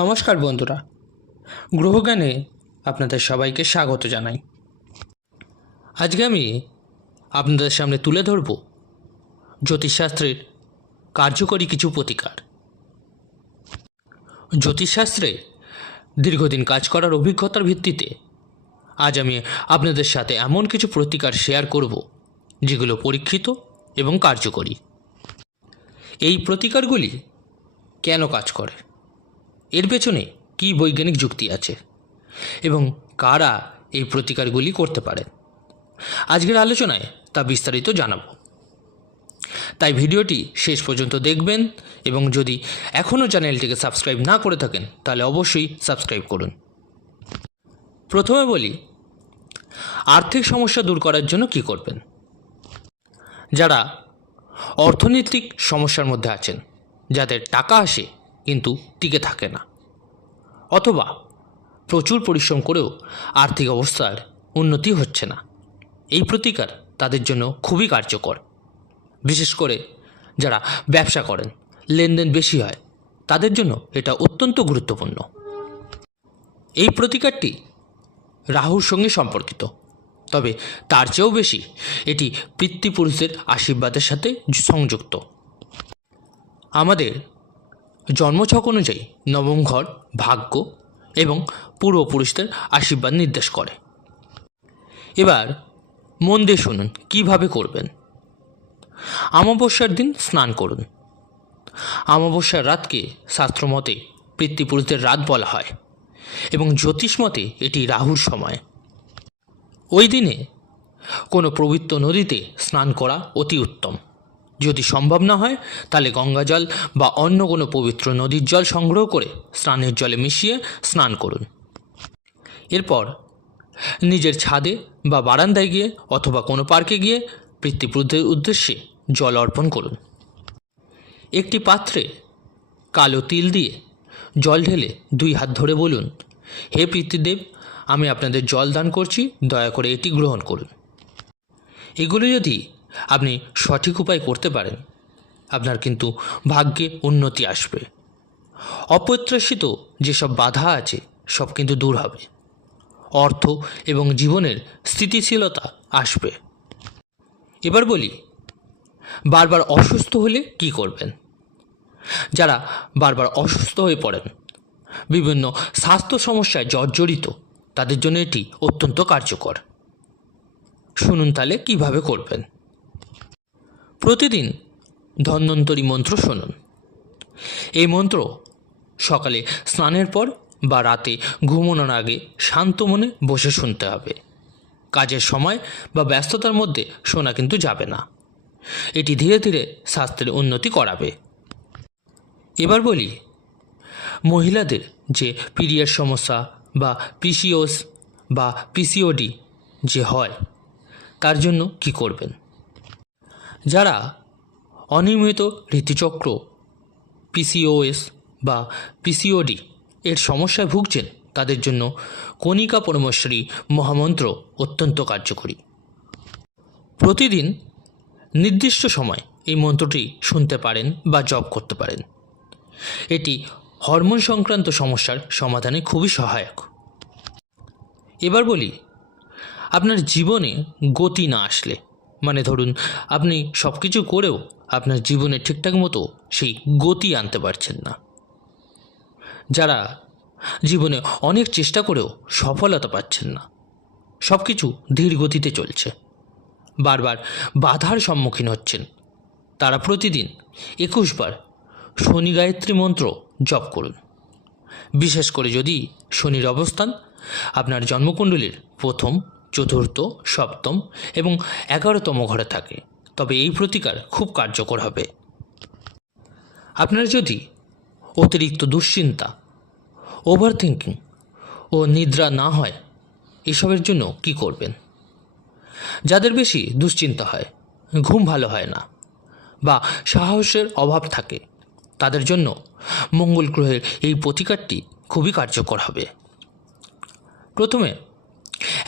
নমস্কার বন্ধুরা, গ্রহজ্ঞানে আপনাদের সবাইকে স্বাগত জানাই। আজকে আমি আপনাদের সামনে তুলে ধরব জ্যোতিষশাস্ত্রের কার্যকরী কিছু প্রতিকার। জ্যোতিষশাস্ত্রে দীর্ঘদিন কাজ করার অভিজ্ঞতার ভিত্তিতে আজ আমি আপনাদের সাথে এমন কিছু প্রতিকার শেয়ার করব যেগুলো পরীক্ষিত এবং কার্যকরী। এই প্রতিকারগুলি কেন কাজ করে, এর পেছনে কী বৈজ্ঞানিক যুক্তি আছে এবং কারা এই প্রতিকারগুলি করতে পারেন, আজকের আলোচনায় তা বিস্তারিত জানাবো। তাই ভিডিওটি শেষ পর্যন্ত দেখবেন এবং যদি এখনও চ্যানেলটিকে সাবস্ক্রাইব না করে থাকেন তাহলে অবশ্যই সাবস্ক্রাইব করুন। প্রথমে বলি, আর্থিক সমস্যা দূর করার জন্য কী করবেন। যারা অর্থনৈতিক সমস্যার মধ্যে আছেন, যাদের টাকা আসে কিন্তু টিকে থাকে না, অথবা প্রচুর পরিশ্রম করেও আর্থিক অবস্থার উন্নতি হচ্ছে না, এই প্রতিকার তাদের জন্য খুবই কার্যকর। বিশেষ করে যারা ব্যবসা করেন, লেনদেন বেশি হয়, তাদের জন্য এটা অত্যন্ত গুরুত্বপূর্ণ। এই প্রতিকারটি রাহুর সঙ্গে সম্পর্কিত, তবে তার চেয়েও বেশি এটি পিতৃপুরুষের আশীর্বাদের সাথে সংযুক্ত। আমাদের জন্মছক অনুযায়ী নবম ঘর ভাগ্য এবং পূর্বপুরুষদের আশীর্বাদ নির্দেশ করে। এবার মন দিয়ে শুনুন কীভাবে করবেন। অমাবস্যার দিন স্নান করুন। অমাবস্যার রাতকে শাস্ত্রমতে পিতৃপুরুষদের রাত বলা হয় এবং জ্যোতিষমতে এটি রাহুর সময়। ওই দিনে কোনো পবিত্র নদীতে স্নান করা অতি উত্তম। যদি সম্ভব না হয় তাহলে গঙ্গা জল বা অন্য কোনো পবিত্র নদীর জল সংগ্রহ করে স্নানের জলে মিশিয়ে স্নান করুন। এরপর নিজের ছাদে বা বারান্দায় গিয়ে অথবা কোনো পার্কে গিয়ে পিতৃপুরুষদের উদ্দেশ্যে জল অর্পণ করুন। একটি পাত্রে কালো তিল দিয়ে জল ঢেলে 2 হাত ধরে বলুন, হে পিতৃদেব, আমি আপনাদের জল দান করছি, দয়া করে এটি গ্রহণ করুন। এগুলো যদি আপনি সঠিক উপায় করতে পারেন, আপনার কিন্তু ভাগ্যে উন্নতি আসবে। অপ্রত্যাশিত যেসব বাধা আছে সব কিন্তু দূর হবে। অর্থ এবং জীবনের স্থিতিশীলতা আসবে। এবার বলি, বারবার অসুস্থ হলে কি করবেন। যারা বারবার অসুস্থ হয়ে পড়েন, বিভিন্ন স্বাস্থ্য সমস্যায় জর্জরিত, তাদের জন্য এটি অত্যন্ত কার্যকর। শুনুন তাহলে কিভাবে করবেন। প্রতিদিন ধন্বন্তরী মন্ত্র শুনুন। এই মন্ত্র সকালে স্নানের পর বা রাতে ঘুমানোর আগে শান্ত মনে বসে শুনতে হবে। কাজের সময় বা ব্যস্ততার মধ্যে শোনা কিন্তু যাবে না। এটি ধীরে ধীরে স্বাস্থ্যের উন্নতি করাবে। এবার বলি, মহিলাদের যে পিরিয়ড সমস্যা বা পিসিওএস বা পিসিওডি যে হয়, তার জন্য কি করবেন। যারা অনিয়মিত ঋতুচক্র, পিসিওএস বা পিসিওডি এর সমস্যায় ভুগছেন, তাদের জন্য কণিকা পরমেশ্বরী মহামন্ত্র অত্যন্ত কার্যকরী। প্রতিদিন নির্দিষ্ট সময় এই মন্ত্রটি শুনতে পারেন বা জপ করতে পারেন। এটি হরমোন সংক্রান্ত সমস্যার সমাধানে খুবই সহায়ক। এবার বলি, আপনার জীবনে গতি না আসলে, মানে ধরুন আপনি সব কিছু করেও আপনার জীবনে ঠিকঠাক মতো সেই গতি আনতে পারছেন না। যারা জীবনে অনেক চেষ্টা করেও সফলতা পাচ্ছেন না, সব কিছু ধীর গতিতে চলছে, বারবার বাধার সম্মুখীন হচ্ছেন, তারা প্রতিদিন 21 বার শনি গায়ত্রী মন্ত্র জপ করুন। বিশেষ করে যদি শনির অবস্থান আপনার জন্মকুণ্ডলীর 1ম, 4র্থ, 7ম এবং 11তম ঘরে থাকে, তবে এই প্রতিকার খুব কার্যকর হবে। আপনার যদি অতিরিক্ত দুশ্চিন্তা, ওভার থিঙ্কিং ও নিদ্রা না হয়, এসবের জন্য কি করবেন। যাদের বেশি দুশ্চিন্তা হয়, ঘুম ভালো হয় না বা সাহসের অভাব থাকে, তাদের জন্য মঙ্গল গ্রহের এই প্রতিকারটি খুবই কার্যকর হবে। প্রথমে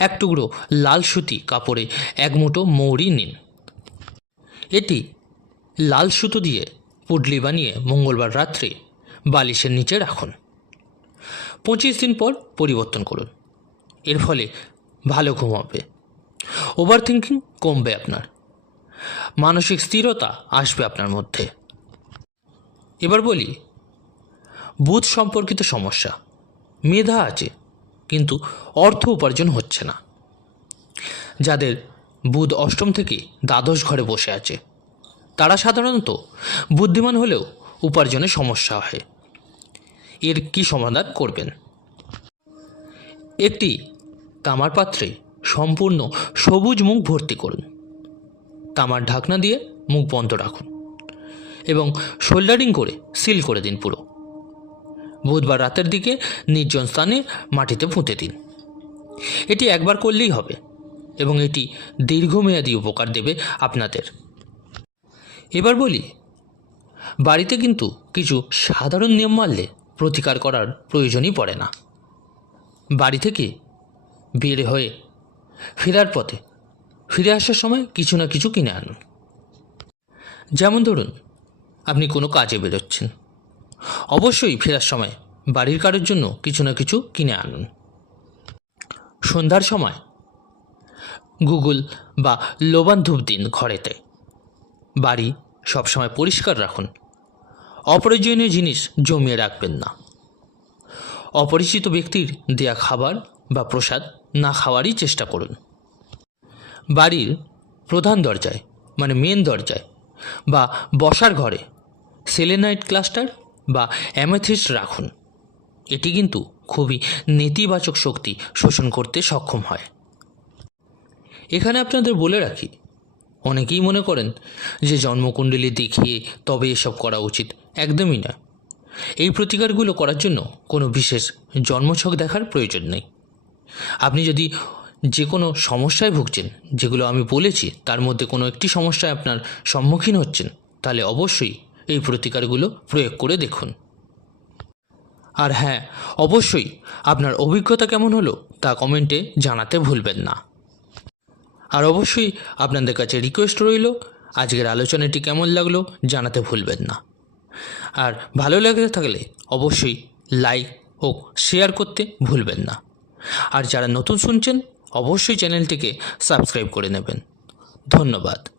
1 টুকরো লাল সুতি কাপড়ে 1 মুঠো মৌরি নিন। এটি লাল সুতো দিয়ে পুডলি বানিয়ে মঙ্গলবার রাত্রে বালিশের নিচে রাখুন। 25 দিন পর পরিবর্তন করুন। এর ফলে ভালো ঘুম হবে, ওভার থিঙ্কিং কমবে, আপনার মানসিক স্থিরতা আসবে আপনার মধ্যে। এবার বলি বুধ সম্পর্কিত সমস্যা। মেধা আছে কিন্তু অর্থ উপার্জন হচ্ছে না। যাদের বুধ অষ্টম থেকে দ্বাদশ ঘরে বসে আছে তারা সাধারণত বুদ্ধিমান হলেও উপার্জনে সমস্যা হয়। এর কি সমাধান করবেন? একটি তামার পাত্রে সম্পূর্ণ সবুজ মুখ ভর্তি করুন। তামার ঢাকনা দিয়ে মুখ বন্ধ রাখুন এবং সোল্ডারিং করে সিল করে দিন পুরো। বুধবার রাতের দিকে নির্জন স্থানে মাটিতে পুঁতে দিন। এটি একবার করলেই হবে এবং এটি দীর্ঘমেয়াদী উপকার দেবে আপনাদের। এবার বলি বাড়িতে কিন্তু কিছু সাধারণ নিয়ম মানলে প্রতিকার করার প্রয়োজনই পড়ে না। বাড়ি থেকে বের হয়ে ফেরার পথে ফিরে আসার সময় কিছু না কিছু কিনে আনুন। যেমন ধরুন আপনি কোনো কাজে বেরোচ্ছেন, অবশ্যই ফেরার সময় বাড়ির কারোর জন্য কিছু না কিছু কিনে আনুন। সন্ধ্যার সময় গুগল বা লোবান ধূপ দিন ঘরেতে। বাড়ি সবসময় পরিষ্কার রাখুন। অপ্রয়োজনীয় জিনিস জমিয়ে রাখবেন না। অপরিচিত ব্যক্তির দেয়া খাবার বা প্রসাদ না খাওয়ারই চেষ্টা করুন। বাড়ির প্রধান দরজায় মানে মেন দরজায় বা বসার ঘরে সেলেনাইট ক্লাস্টার বা অ্যামেথিস্ট রাখুন। এটি কিন্তু খুবই নেতিবাচক শক্তি শোষণ করতে সক্ষম হয়। এখানে আপনাদের বলে রাখি, অনেকেই মনে করেন যে জন্মকুণ্ডলী দেখিয়ে তবে এসব করা উচিত। একদমই না। এই প্রতিকারগুলো করার জন্য কোনো বিশেষ জন্মছক দেখার প্রয়োজন নেই। আপনি যদি যে কোনো সমস্যায় ভুগছেন, যেগুলো আমি বলেছি তার মধ্যে কোনো একটি সমস্যায় আপনার সম্মুখীন হচ্ছেন, তাহলে অবশ্যই এই প্রতিকারগুলো প্রয়োগ করে দেখুন। আর হ্যাঁ, অবশ্যই আপনার অভিজ্ঞতা কেমন হলো তা কমেন্টে জানাতে ভুলবেন না। আর অবশ্যই আপনাদের কাছে রিকোয়েস্ট রইল, আজকের আলোচনাটি কেমন লাগলো জানাতে ভুলবেন না। আর ভালো লেগে থাকলে অবশ্যই লাইক ও শেয়ার করতে ভুলবেন না। আর যারা নতুন শুনছেন অবশ্যই চ্যানেলটিকে সাবস্ক্রাইব করে নেবেন। ধন্যবাদ।